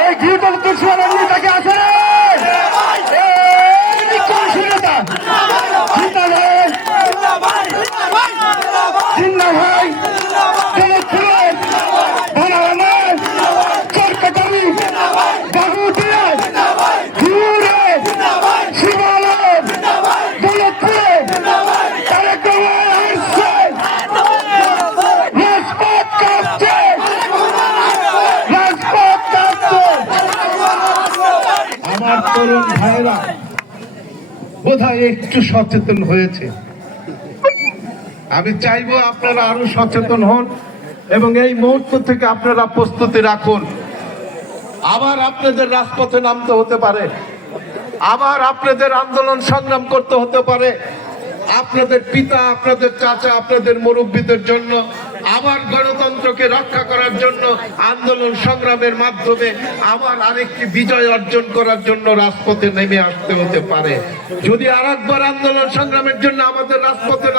এই গীতল কিশোরের নেতাকে আছে রে? আমার তরুণ ভাইরা, বোধহয় একটু সচেতন হয়েছে। আমি চাইব আপনারা আরও সচেতন হন এবং এই মুহূর্ত থেকে আপনারা প্রস্তুতি রাখুন। আবার আপনাদের রাজপথে নামতে হতে পারে। আবার আপনাদের আন্দোলন সংগ্রাম করতে হতে পারে। আপনাদের পিতা, আপনাদের চাচা, আপনাদের মুরব্বীদের জন্য আবার গণতন্ত্রকে রক্ষা করার জন্য আন্দোলন সংগ্রামের মাধ্যমে আবার আরেকটি বিজয় অর্জন করার জন্য রাজপথে নেমে আসতে হতে পারে। যদি আর একবার আন্দোলন সংগ্রামের জন্য আমাদের রাজপথে